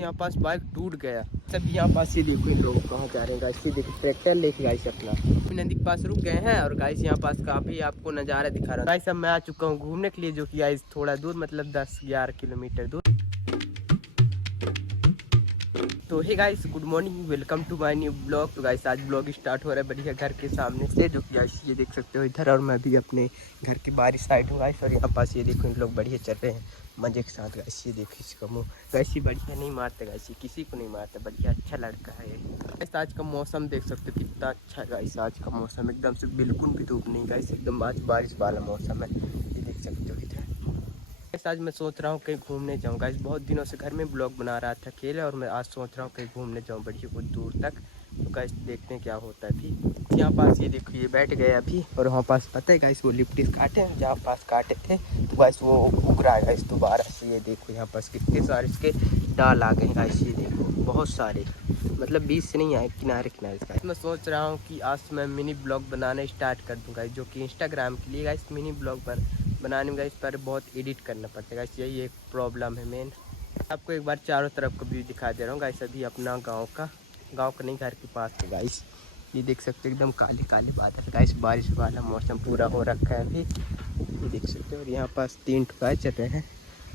यहाँ पास बाइक टूट गया। सब यहाँ पास ये देखो इन लोग कहाँ जा रहे हैं गाइस। ये देखो ट्रैक्टर लेके गाइस अपना नदी के पास रुक गए हैं और गाइस यहाँ पास काफी आपको नज़ारा दिखा रहा है। गाइस अब मैं आ चुका हूँ घूमने के लिए, जो कि गाइस थोड़ा दूर मतलब 10-11 किलोमीटर दूर। तो hey guys good morning, welcome to my new blog. तो गाइस आज ब्लॉग स्टार्ट हो रहा है बढ़िया घर के सामने से, जो कि गाइस ये देख सकते हो इधर। और मैं भी अपने घर की बाहरी साइड हूँ गाइस। और यहाँ पास ये देखो इन लोग बढ़िया चल रहे हैं मजे के साथ गाइस। ये देखो इसका मुँह गाइस, ये बढ़िया नहीं मारते गाइस, ये किसी को नहीं मारता, बढ़िया अच्छा लड़का है गाइस। आज का मौसम देख सकते हो कितना अच्छा है गाइस। आज का मौसम एकदम से बिल्कुल भी धूप नहीं गाइस, एकदम आज बारिश वाला मौसम है। ये देख सकते हो इधर। आज मैं सोच रहा हूँ कहीं घूमने जाऊँ गाइस। बहुत दिनों से घर में ब्लॉग बना रहा था अकेले, और मैं आज सोच रहा हूँ कहीं घूमने जाऊँ बढ़िया कुछ दूर तक। तो गाइस देखते हैं क्या होता है। अभी यहाँ पास ये देखो ये बैठ गए अभी, और वहाँ पास पता है गाइस वो लिप्टिस काटे हैं, जहाँ पास काटे थे तो गाइस वो उग रहा है गाइस दोबारा से। ये देखो यहाँ पास कितने सारे इसके डाल आ गए गाइस। ये देखो बहुत सारे, मतलब 20 से नहीं आए, किनारे किनारे गाइस। मैं सोच रहा हूँ कि आज मैं मिनी ब्लॉग बनाना स्टार्ट कर दूँ गाइस, जो कि इंस्टाग्राम के लिए गाइस। मिनी ब्लॉग पर बनाने में गाइस पर बहुत एडिट करना पड़ता है गाइस, यही एक प्रॉब्लम है मेन। आपको एक बार चारों तरफ का व्यू दिखा दे रहा हूँ गाइस। अभी अपना गांव का नहीं, घर के पास है गाइस। ये देख सकते हो एकदम काले काले बादल गाइस, बारिश वाला मौसम पूरा हो रखा है अभी। ये देख सकते हो। और यहाँ पास 3 गाय चल रहे हैं,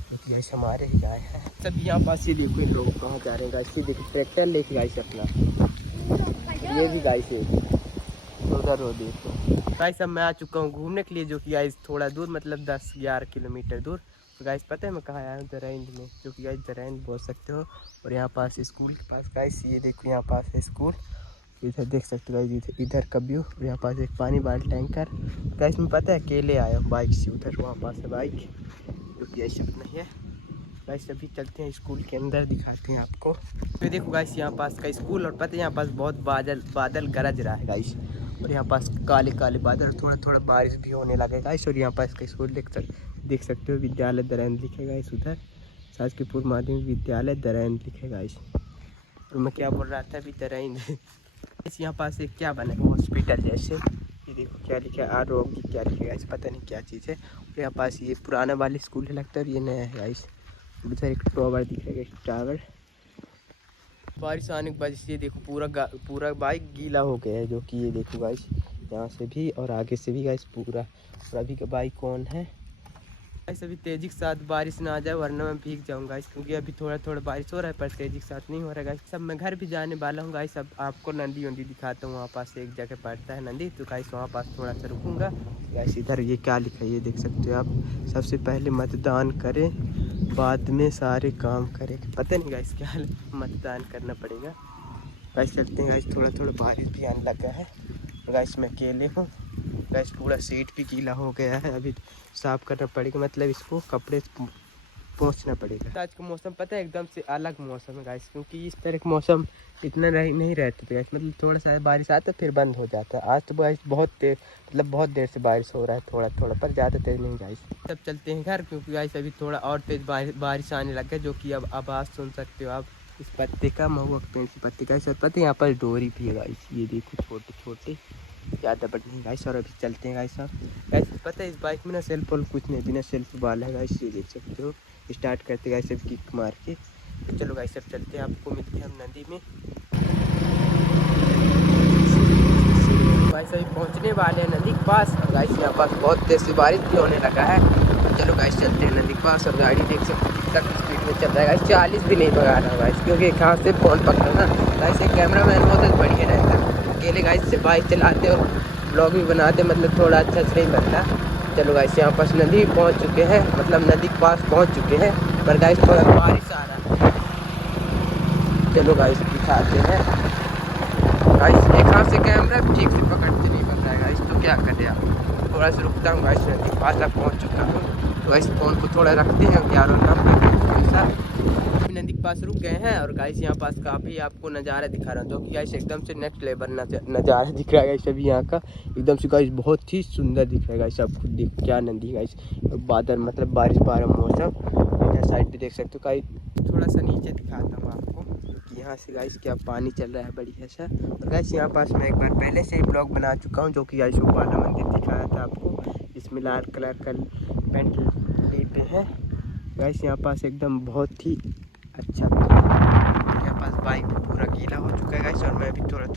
क्योंकि गाइस हमारे ही गाय हैं सब। यहाँ पास ये देखो इन लोग कहाँ जा रहे हैं गाइस। ये देखो ट्रैक्टर लेके गाइस अपना, ये भी गाइस है उधर हो देखो गाइस। अब मैं आ चुका हूँ घूमने के लिए, जो कि गाइस थोड़ा दूर मतलब 10-11 किलोमीटर दूर। तो गाइस पता है मैं कहाँ आया हूँ? दरैंद में, जो कि गाइस दरैंद बोल सकते हो। और यहाँ पास स्कूल के पास गाइस ये देखो, यहाँ पास है स्कूल। इधर देख सकते हो गाइस, इधर का व्यू। और यहाँ पास एक पानी वाला टैंकर गाइस। में पता है अकेले आया हूँ बाइक से उधर, वहाँ पास है बाइक, जो कि ऐसा नहीं है गाइस। अभी चलते हैं स्कूल के अंदर, दिखाते हैं आपको। तो देखो गाइस यहाँ पास का स्कूल, और पता है यहाँ पास बहुत बादल गरज रहा है गाइस। और यहाँ पास काले काले बादल, थोड़ा थोड़ा बारिश भी होने लगे गाइस। और यहाँ पास का स्कूल देख सकते हो, विद्यालय दरैंद लिखेगा इस उधर, शासकीय माध्यमिक विद्यालय दरैंद लिखेगा इस। और मैं क्या बोल रहा था अभी, दरैंद इस। यहाँ पास एक क्या बना है हॉस्पिटल जैसे, ये देखो क्या लिखा है, आरोग्य क्या लिखेगा इस, पता नहीं क्या चीज़ है। और यहाँ पास ये पुराना वाली स्कूल है लगता है, और ये नया है गाइस। उधर एक टावर दिखेगा, टावर। बारिश आने के बाद ये देखो पूरा बाइक गीला हो गया है, जो कि ये देखो गाइस यहाँ से भी और आगे से भी गाइस पूरा। और अभी का बाइक कौन है गाइस। अभी तेजी के साथ बारिश ना आ जाए, वरना मैं भीग जाऊँगा गाइस, क्योंकि अभी थोड़ा थोड़ा बारिश हो रहा है, पर तेजी के साथ नहीं हो रहा है गाइस। सब मैं घर भी जाने वाला हूँ गाइस। अब आपको नदी वंदी दिखाता हूँ, वहाँ पास एक जगह पड़ता है नदी, तो गाइस वहाँ पास थोड़ा सा रुकूंगा गाइस। इधर ये क्या लिखा है ये देख सकते हो आप, सबसे पहले मतदान करें बाद में सारे काम करें। पता नहीं गाइस क्या मतदान करना पड़ेगा गाइस। चलते हैं गाइस, थोड़ा थोड़ा बारिश भी आने लगा है गाइस। मैं अकेले हूँ गाइस, पूरा सीट भी गीला हो गया है, अभी साफ़ करना पड़ेगा, मतलब इसको कपड़े पोंछना पड़ेगा। आज का मौसम पता है एकदम से अलग मौसम है गाइस, क्योंकि इस तरह का मौसम इतना नहीं रहता था गाइस। मतलब थोड़ा सा बारिश आता फिर बंद हो जाता है। आज तो गाइस बहुत तेज, मतलब बहुत देर से बारिश हो रहा है, थोड़ा थोड़ा, पर ज़्यादा तेज नहीं गाइस। तब चलते हैं घर, क्योंकि गाइस अभी थोड़ा और तेज बारिश आने लग गया, जो कि अब आवाज़ सुन सकते हो आप इस पत्ते का, महुआ के पेड़ की पत्ते का। पता है यहाँ पर डोरी भी है गाइस, ये देखो छोटे छोटे, ज़्यादा बड़ नहीं गाइस। और अभी चलते हैं गाइस। आप गाइस पता है इस बाइक में ना सेल्फ वोल्फ कुछ नहीं, बिना सेल्फ वाला है गाइस। ये देख सकते हो, स्टार्ट करते गाइस अब किक मार के। तो चलो गाइस अब चलते हैं, आपको मिलते हैं हम नदी में गाइस। अभी पहुंचने वाले हैं नदी के पास। और गाइस यहाँ पास बहुत तेज से बारिश भी होने लगा है। तो चलो गाइस चलते हैं नदी के पास। और गाड़ी देख सकते हो कितना स्पीड में चल रहा है गाइस, 40 भी नहीं भगा रहा गाइस, क्योंकि कहाँ से फ़ोन पकड़ना गाइस। एक कैमरा मैन होता तो बढ़िया रहता, अकेले गाइस से बाइक चलाते और ब्लॉग भी बनाते, मतलब थोड़ा अच्छा से नहीं बनता। चलो गाइस यहाँ पास नदी पहुँच चुके हैं, मतलब नदी के पास पहुँच चुके हैं, पर गाइस थोड़ा बारिश आ रहा है। चलो गाइस दिखाते हैं गाइस। एक हाथ से कैमरा ठीक से पकड़ते नहीं बन रहा है गाइस, तो क्या करें आप। थोड़ा सा रुकता हूँ गाइस, नदी के पास अब पहुँच चुका हूँ। तो गाइस फ़ोन को थोड़ा रखते हैं यारों नाम नदी के पास रुक गए हैं। और गाइस यहाँ पास काफ़ी आपको नज़ारा दिखा रहा हूँ, तो गाइस एकदम से नेक्स्ट लेवल नज़ारा दिख रहा है गाइस अभी यहाँ का, एकदम से गाइस बहुत ही सुंदर दिख रहा है गाइस। आप खुद देखो क्या नदी गाइस, बादल मतलब बारिश वाला मौसम। इधर साइड भी देख सकते हो गाइस, थोड़ा सा नीचे दिखाता हूँ आपको कि यहाँ से गाइस क्या पानी चल रहा है बढ़िया सा। और गाइस यहाँ पास मैं एक बार पहले से ही ब्लॉग बना चुका हूँ, जो कि गाइस वो वाला मंदिर दिखाया था आपको, इसमें लाल कलर का पेंट पे है गाइस। यहाँ पास एकदम बहुत ही अच्छा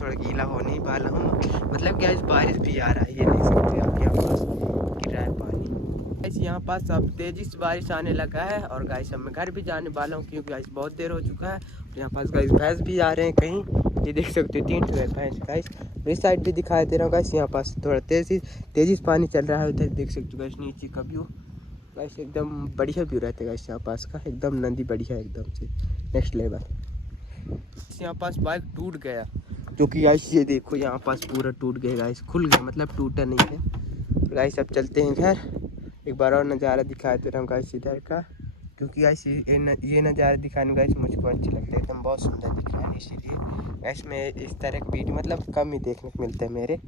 थोड़ा गीला होने ही वाला हूँ। मतलब क्या, इस बारिश भी आ रहा है, ये देख सकते हो आप, यहाँ पास गिर रहा है पानी गाइस। यहाँ पास अब तेजी से बारिश आने लगा है और गाइस अब मैं घर भी जाने वाला हूँ क्योंकि गाइस बहुत देर हो चुका है। यहाँ पास गाइस भैंस भी आ रहे हैं कहीं, ये देख सकते हो 3 भैंस गाइस। इस साइड भी दिखाई दे रहा हूँ गाइस, यहाँ पास थोड़ा तेजी से पानी चल रहा है। उधर देख सकते हो गाइस नीचे का व्यू गाइस, एकदम बढ़िया व्यू रहता है गाइस यहाँ पास का, एकदम नदी बढ़िया एकदम से नेक्स्ट लेवल। यहाँ पास बाइक टूट गया जो कि गाइस ये देखो यहाँ पास पूरा टूट गया गाइस, खुल गया मतलब टूटा नहीं है। गाइस अब चलते हैं घर, एक बार और नज़ारा दिखा दे रहा हूँ गाइस इधर का, क्योंकि गाइस ये नज़ारा दिखाने गाइस मुझको अच्छा लगता है, एकदम बहुत सुंदर दिख रहा है। इसीलिए गाइस मैं इस तरह की वीडियो मतलब कम ही देखने को मिलते हैं मेरे।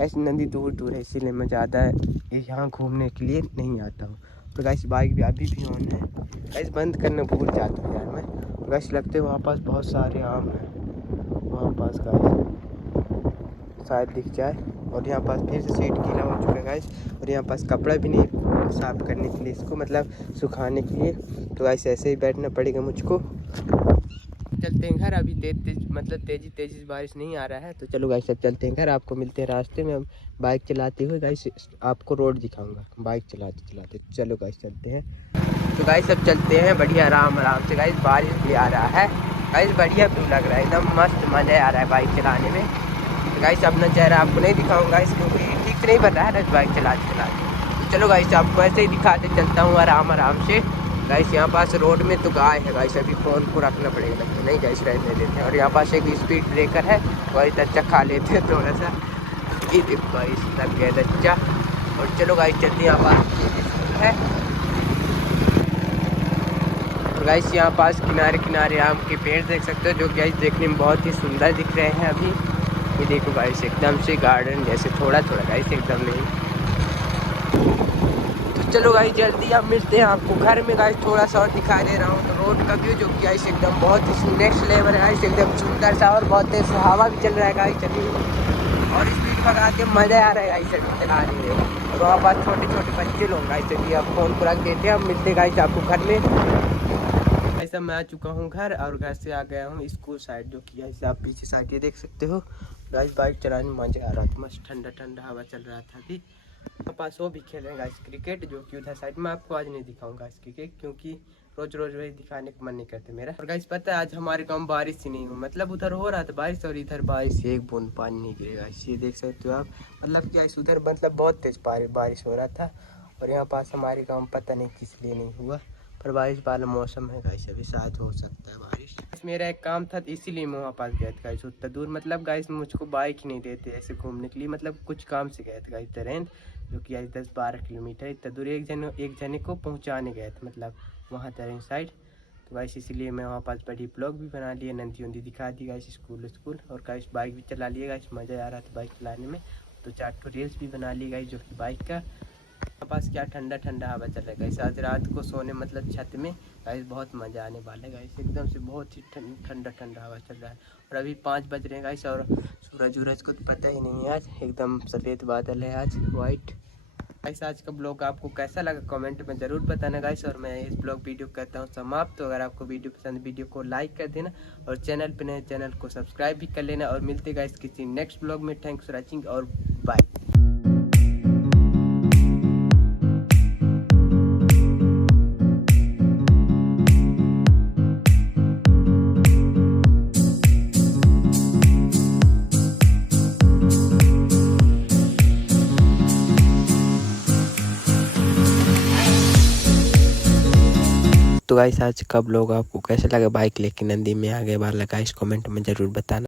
ऐसी नदी दूर दूर है, इसीलिए मैं ज़्यादा यहाँ घूमने के लिए नहीं आता हूँ। तो गाइस बाइक भी अभी भी ऑन है गाइस, बंद करना भूल जाता हूँ यार मैं। गाइस लगते हैं वहाँ पास बहुत सारे आम हैं वहाँ पास गाइस, शायद दिख जाए। और यहाँ पास फिर से सीट गीला हो चुका है गाइस, और यहाँ पास कपड़ा भी नहीं साफ करने के लिए, इसको मतलब सुखाने के लिए। तो गाइस ऐसे ही बैठना पड़ेगा मुझको। चलते हैं घर, अभी तेजी से बारिश नहीं आ रहा है। तो चलो गाइस अब चलते हैं घर, आपको मिलते हैं रास्ते में। बाइक चलाते हुए गाइस आपको रोड दिखाऊंगा बाइक चलाते चलाते। चलो गाइस चलते हैं। तो गाइस अब चलते हैं बढ़िया आराम से गाइस, बारिश भी आ रहा है गाइस, बढ़िया व्यू लग रहा है, एकदम मस्त मज़ा आ रहा है बाइक चलाने में। तो गाइस अपना चेहरा आपको नहीं दिखाऊंगा गाइस, क्योंकि ठीक से नहीं बन रहा है ना बाइक चलाते चलाते। तो चलो गाइस आपको ऐसे ही दिखाते चलता हूँ आराम से। गाइस यहाँ पास रोड में तो गाय है गाइस, अभी फ़ोन को रखना पड़ेगा लगता नहीं गाइस, रहने देते हैं। और यहाँ पास एक स्पीड ब्रेकर है, गाइस अच्छा खा लेते हैं थोड़ा सा, ये देखो गाइस लग गया अच्छा। और चलो गाइस चलते हैं, यहाँ पास है और गाइस यहाँ पास किनारे किनारे आम के पेड़ देख सकते हो, जो गाइस देखने में बहुत ही सुंदर दिख रहे हैं अभी। ये देखो गाइस एकदम से गार्डन जैसे, थोड़ा थोड़ा गाइस एकदम नहीं। तो चलो गाइस जल्दी अब मिलते हैं आपको घर में गाइस, थोड़ा सा और दिखा दे रहा हूँ तो रोड का व्यू जो कि गाइस एकदम बहुत ही नेक्स्ट लेवल है गाइस, एकदम सुंदर सा। और बहुत तेज हवा भी चल रहा है गाइस, चलिए और स्पीड भगा के मज़ा आ रहा है गाइस अभी चला रही है। और वहाँ पास छोटे छोटे बच्चे लोग गाइस, चलिए अब फ़ोन को रख देते हैं, अब मिलते गाइस आपको घर में। ऐसा मैं आ चुका हूँ घर, और घर से आ गया हूँ स्कूल साइड, जो कि गाइस आप पीछे साइड ये देख सकते हो गाइस। बाइक चलाने में मज़ा आ रहा था, मस्त ठंडा ठंडा हवा चल रहा था। अभी पास वो भी खेल रहे हैं गाइस क्रिकेट, जो कि उधर साइड में। आपको आज नहीं दिखाऊंगा गाइस क्रिकेट, क्योंकि रोज रोज वही दिखाने का मन नहीं करते मेरा। और गाइस पता है आज हमारे गाँव बारिश ही नहीं हुई, मतलब उधर हो रहा था बारिश और इधर बारिश एक बूंद पानी नहीं गिरेगा, ये देख सकते हो आप। मतलब क्या उधर मतलब बहुत तेज बारिश हो रहा था, और यहाँ पास हमारे गाँव पता नहीं किस लिए नहीं हुआ, पर बारिश वाला मौसम है गाइस, अभी शायद हो सकता है बारिश। मेरा एक काम था इसीलिए मैं वहाँ पास गया था गाइस उतना दूर। मतलब गाइस मुझको बाइक ही नहीं देते ऐसे घूमने के लिए, मतलब कुछ काम से गए थे गाइस ट्रेन, जो कि गाइस 10-12 किलोमीटर इतना दूर एक जने को पहुँचाने गए थे, मतलब वहाँ ट्रेन साइड। तो गाइस इसीलिए मैं वहाँ पास बड़ी ब्लॉग भी बना लिए, नदी वंदी दिखा दी गाइस, स्कूल। और गाइस बाइक भी चला लिए गाइस, मज़ा आ रहा था बाइक चलाने में। तो 4 रील्स भी बना लिए गाइस, जो कि बाइक का। पास क्या ठंडा ठंडा हवा चल रहा है गाइस, आज रात को सोने मतलब छत में गाइस बहुत मज़ा आने वाला है गाइस, एकदम से बहुत ही ठंडा ठंडा हवा चल रहा है। और अभी 5 बज रहे हैं गाइस, और सूरज को तो पता ही नहीं है, आज एकदम सफ़ेद बादल है, आज वाइट। गाइस आज का ब्लॉग आपको कैसा लगा कमेंट में ज़रूर बताना गाइस, और मैं इस ब्लॉग वीडियो करता हूँ समाप्त। तो अगर आपको वीडियो पसंद, वीडियो को लाइक कर देना, और चैनल पे नए चैनल को सब्सक्राइब भी कर लेना। और मिलते गाइस किसी नेक्स्ट ब्लॉग में। थैंक्स फॉर वॉचिंग और बाय। तो गाइस आज का ब्लॉग आपको कैसा लगा, बाइक लेके नदी में आ गए वाला गाइस, कमेंट में ज़रूर बताना।